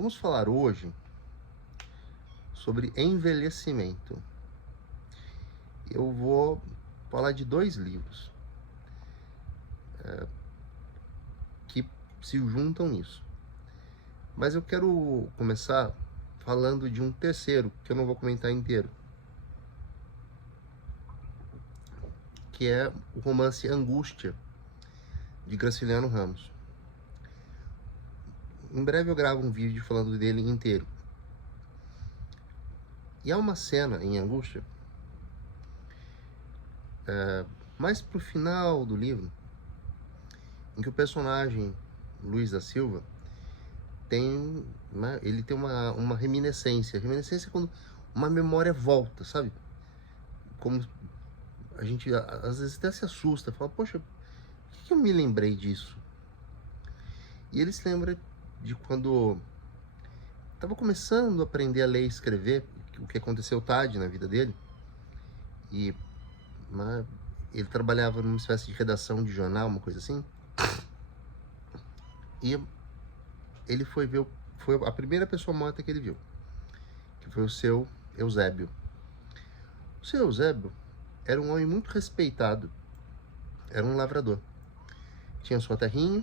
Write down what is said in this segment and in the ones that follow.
Vamos falar hoje sobre envelhecimento. Eu vou falar de 2 livros que se juntam nisso. Mas eu quero começar falando de um terceiro, que eu não vou comentar inteiro, que é o romance Angústia, de Graciliano Ramos. Em breve eu gravo um vídeo falando dele inteiro. E há uma cena em Angústia, mais pro final do livro, em que o personagem Luiz da Silva tem, né, ele tem uma reminiscência. Reminiscência é quando uma memória volta, sabe? Como a gente às vezes até se assusta, fala, poxa, por que eu me lembrei disso? E ele se lembra de quando estava começando a aprender a ler e escrever, o que aconteceu tarde na vida dele. E né, ele trabalhava numa espécie de redação de jornal, uma coisa assim. E ele foi a primeira pessoa morta que ele viu, que foi o seu Eusébio. O seu Eusébio era um homem muito respeitado, era um lavrador. Tinha sua terrinha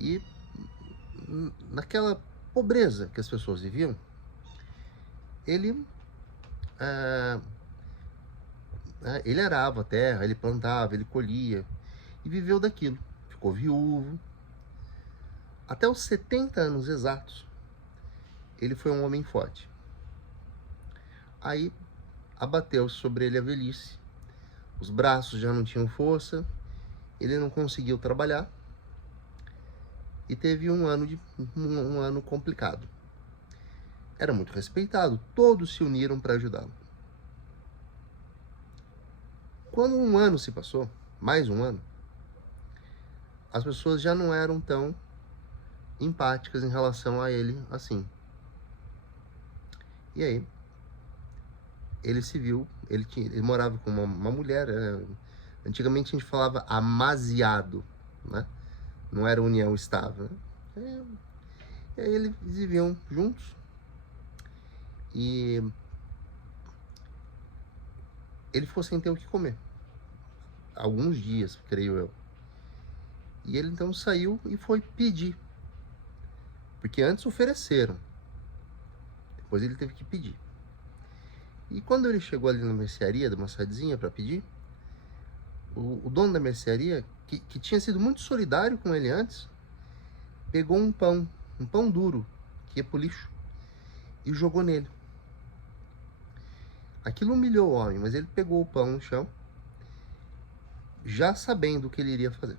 e naquela pobreza que as pessoas viviam, ele ele arava a terra, ele plantava, ele colhia e viveu daquilo. Ficou viúvo. Até os 70 anos exatos, ele foi um homem forte. Aí abateu sobre ele a velhice. Os braços já não tinham força, ele não conseguiu trabalhar e teve um ano complicado. Era muito respeitado, todos se uniram para ajudá-lo. Quando um ano se passou, mais um ano, as pessoas já não eram tão empáticas em relação a ele assim. E aí, ele se viu, ele morava com uma mulher, antigamente a gente falava amaziado, né? Não era união estável. Né? E aí eles viviam juntos e ele ficou sem ter o que comer. Alguns dias, creio eu. E ele então saiu e foi pedir. Porque antes ofereceram. Depois ele teve que pedir. E quando ele chegou ali na mercearia, de uma cidadezinha para pedir, o dono da mercearia, que tinha sido muito solidário com ele antes, pegou um pão duro, que ia pro lixo, e jogou nele. Aquilo humilhou o homem, mas ele pegou o pão no chão, já sabendo o que ele iria fazer.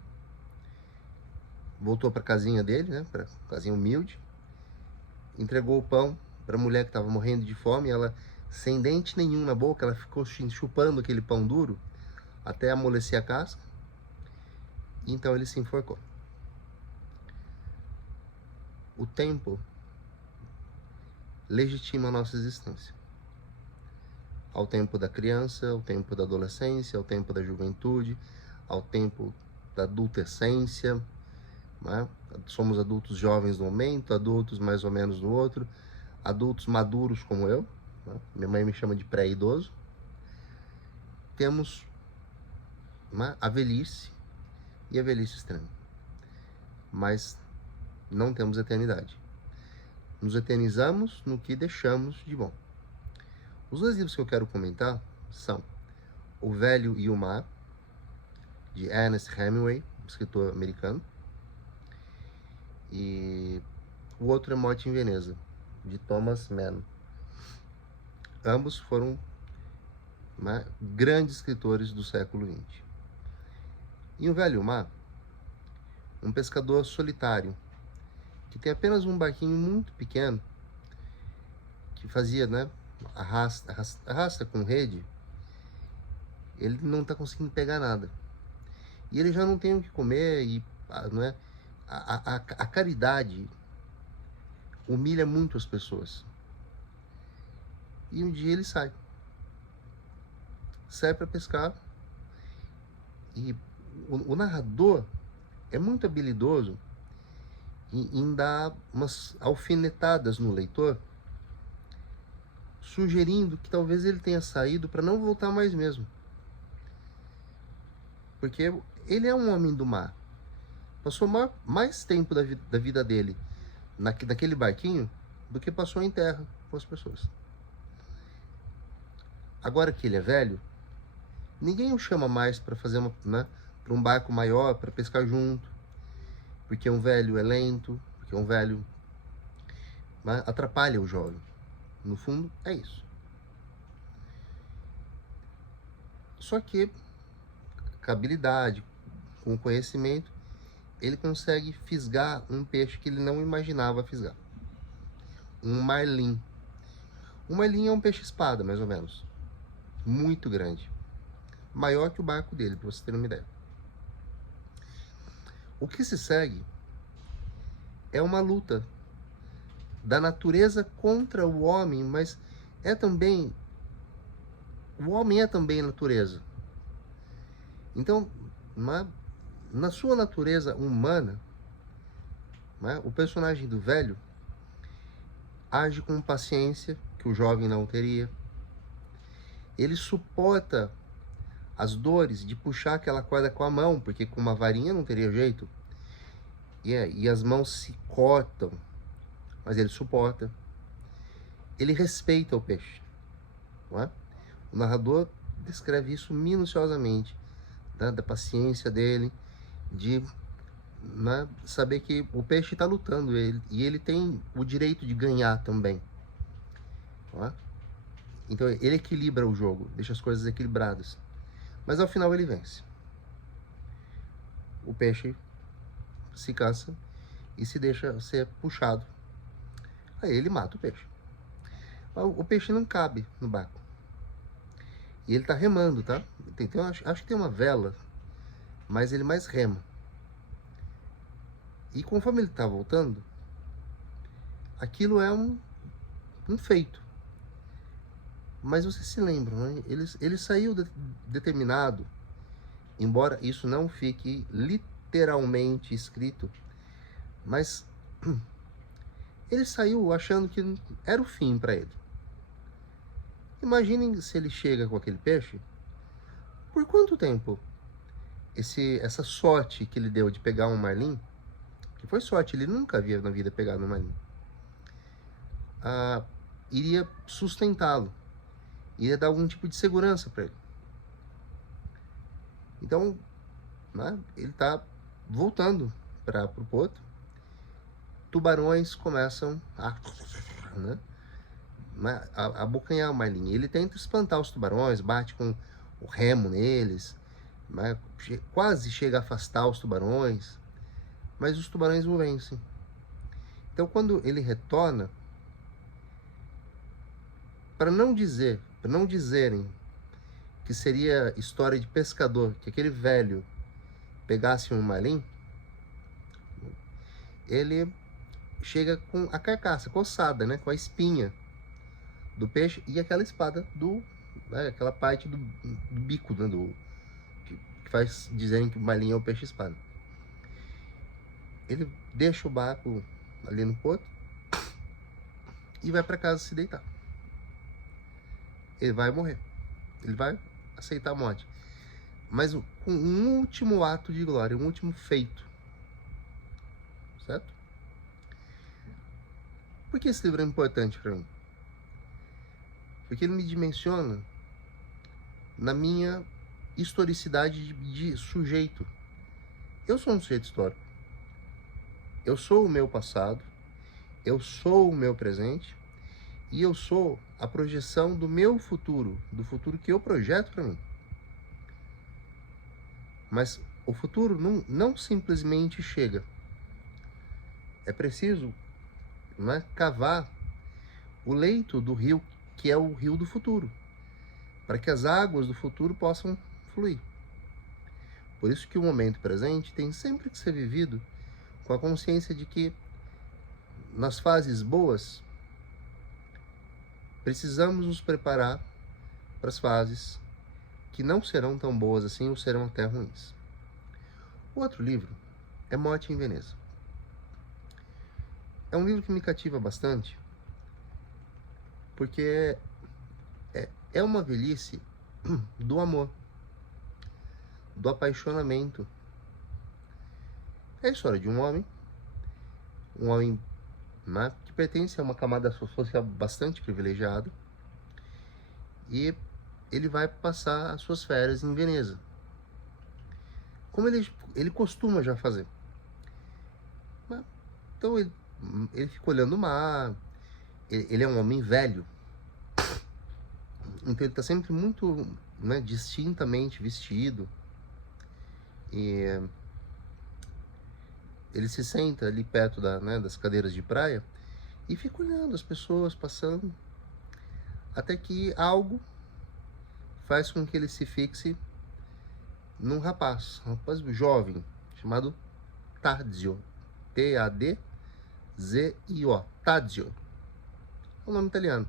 Voltou para a casinha dele, né, para casinha humilde, entregou o pão para a mulher que estava morrendo de fome. Ela, sem dente nenhum na boca, ela ficou chupando aquele pão duro até amolecer a casca. E então ele se enforcou. O tempo legitima a nossa existência. Ao tempo da criança, ao tempo da adolescência, ao tempo da juventude, ao tempo da adultescência, né? Somos adultos jovens no momento, adultos mais ou menos no outro, adultos maduros como eu, né? Minha mãe me chama de pré-idoso. Temos, né, a velhice e a velhice extrema, mas não temos eternidade. Nos eternizamos no que deixamos de bom. Os 2 livros que eu quero comentar são O Velho e o Mar, de Ernest Hemingway, escritor americano, e o outro é Morte em Veneza, de Thomas Mann. Ambos foram, né, grandes escritores do século XX. Em O Velho e o Mar, um pescador solitário, que tem apenas um barquinho muito pequeno, que fazia, né, arrasta com rede, ele não está conseguindo pegar nada. E ele já não tem o que comer, e não é, a caridade humilha muito as pessoas. E um dia ele sai para pescar, e o narrador é muito habilidoso em dar umas alfinetadas no leitor, sugerindo que talvez ele tenha saído para não voltar mais mesmo. Porque ele é um homem do mar. Passou mais tempo da vida dele naquele barquinho do que passou em terra com as pessoas. Agora que ele é velho, ninguém o chama mais para fazer para um barco maior, para pescar junto, porque um velho é lento, porque um velho, né, atrapalha o jovem. No fundo, é isso. Só que, com a habilidade, com o conhecimento, ele consegue fisgar um peixe que ele não imaginava fisgar. Um marlim. Um marlim é um peixe-espada, mais ou menos. Muito grande. Maior que o barco dele, para você ter uma ideia. O que se segue é uma luta da natureza contra o homem, mas é também... O homem é também a natureza. Então, na sua natureza humana, o personagem do velho age com paciência que o jovem não teria. Ele suporta as dores de puxar aquela corda com a mão, porque com uma varinha não teria jeito. E as mãos se cortam, mas ele suporta. Ele respeita o peixe. Não é? O narrador descreve isso minuciosamente, da paciência dele, de saber que o peixe está lutando e ele tem o direito de ganhar também. Não é? Então ele equilibra o jogo, deixa as coisas equilibradas. Mas ao final ele vence. O peixe se cansa e se deixa ser puxado. Aí ele mata o peixe. O peixe não cabe no barco. E ele tá remando, tá? Acho que tem uma vela, mas ele mais rema. E conforme ele tá voltando, aquilo é um feito. Mas você se lembra, né? Ele saiu determinado, embora isso não fique literalmente escrito, mas ele saiu achando que era o fim para ele. Imaginem se ele chega com aquele peixe, por quanto tempo essa sorte que ele deu de pegar um marlim, que foi sorte, ele nunca havia na vida pegado um marlim, iria sustentá-lo, iria dar algum tipo de segurança para ele. Então, ele está voltando para o porto. Tubarões começam a abocanhar o marlim. Ele tenta espantar os tubarões, bate com o remo neles, quase chega a afastar os tubarões, mas os tubarões o vencem. Então, quando ele retorna, para não dizerem que seria história de pescador, que aquele velho pegasse um marlim, ele chega com a carcaça coçada, com a espinha do peixe e aquela espada aquela parte do bico, que faz dizerem que o marlim é o peixe-espada. Ele deixa o barco ali no porto e vai para casa se deitar. Ele vai morrer. Ele vai aceitar a morte. Mas com um último ato de glória, um último feito. Certo? Por que esse livro é importante para mim? Porque ele me dimensiona na minha historicidade de sujeito. Eu sou um sujeito histórico. Eu sou o meu passado, eu sou o meu presente e eu sou a projeção do meu futuro, do futuro que eu projeto para mim. Mas o futuro não simplesmente chega. É preciso cavar o leito do rio, que é o rio do futuro, para que as águas do futuro possam fluir. Por isso que o momento presente tem sempre que ser vivido com a consciência de que nas fases boas precisamos nos preparar para as fases que não serão tão boas assim ou serão até ruins. O outro livro é Morte em Veneza. É um livro que me cativa bastante, porque é uma velhice do amor, do apaixonamento. É a história de um homem, né, que pertence a uma camada social bastante privilegiada, e ele vai passar as suas férias em Veneza, como ele costuma já fazer. Então ele fica olhando o mar, ele é um homem velho, então ele está sempre muito, né, distintamente vestido, e ele se senta ali perto das cadeiras de praia e fica olhando as pessoas passando, até que algo faz com que ele se fixe num rapaz, um rapaz jovem, chamado Tadzio. T-A-D-Z-I-O. Tadzio. É um nome italiano.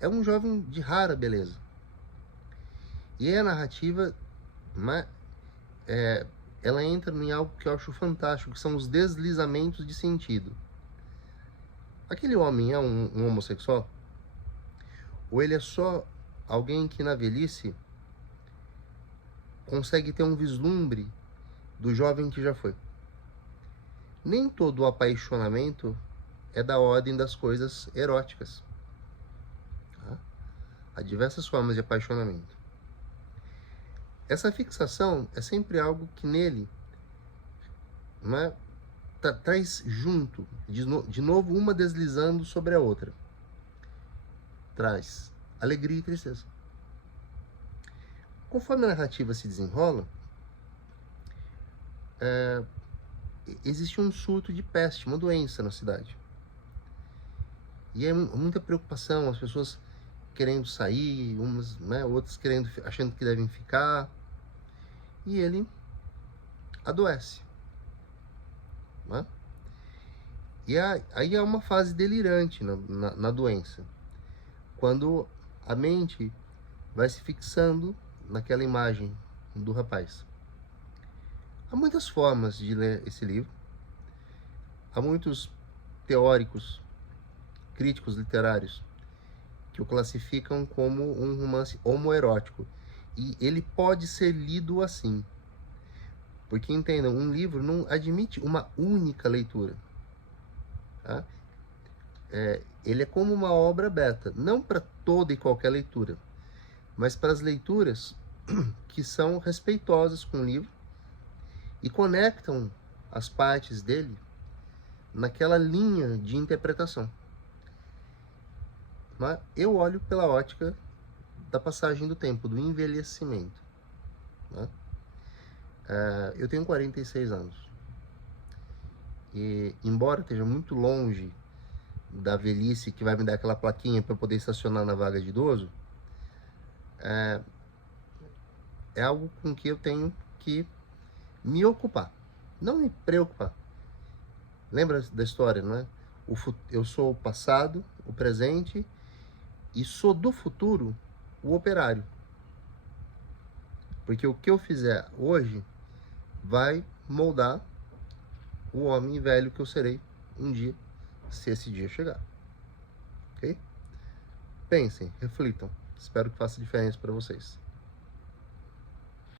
É um jovem de rara beleza. E a narrativa, né, ela entra em algo que eu acho fantástico, que são os deslizamentos de sentido. Aquele homem é um homossexual? Ou ele é só alguém que na velhice consegue ter um vislumbre do jovem que já foi? Nem todo o apaixonamento é da ordem das coisas eróticas. Tá? Há diversas formas de apaixonamento. Essa fixação é sempre algo que nele, né, traz junto, de novo, uma deslizando sobre a outra. Traz alegria e tristeza. Conforme a narrativa se desenrola, existe um surto de peste, uma doença na cidade. E é muita preocupação, as pessoas querendo sair, umas, né, outras achando que devem ficar. E ele adoece. Né? E aí é uma fase delirante na doença, quando a mente vai se fixando naquela imagem do rapaz. Há muitas formas de ler esse livro. Há muitos teóricos, críticos literários, que o classificam como um romance homoerótico. E ele pode ser lido assim. Porque, entendam, um livro não admite uma única leitura. Tá? Ele é como uma obra aberta, não para toda e qualquer leitura, mas para as leituras que são respeitosas com o livro e conectam as partes dele naquela linha de interpretação. Mas eu olho pela ótica da passagem do tempo, do envelhecimento. Né? Eu tenho 46 anos. E, embora esteja muito longe da velhice que vai me dar aquela plaquinha para poder estacionar na vaga de idoso, é algo com que eu tenho que me ocupar, não me preocupar. Lembra da história, não é? Eu sou o passado, o presente, e sou do futuro o operário. Porque o que eu fizer hoje vai moldar o homem velho que eu serei um dia, se esse dia chegar. Ok? Pensem, reflitam. Espero que faça diferença para vocês.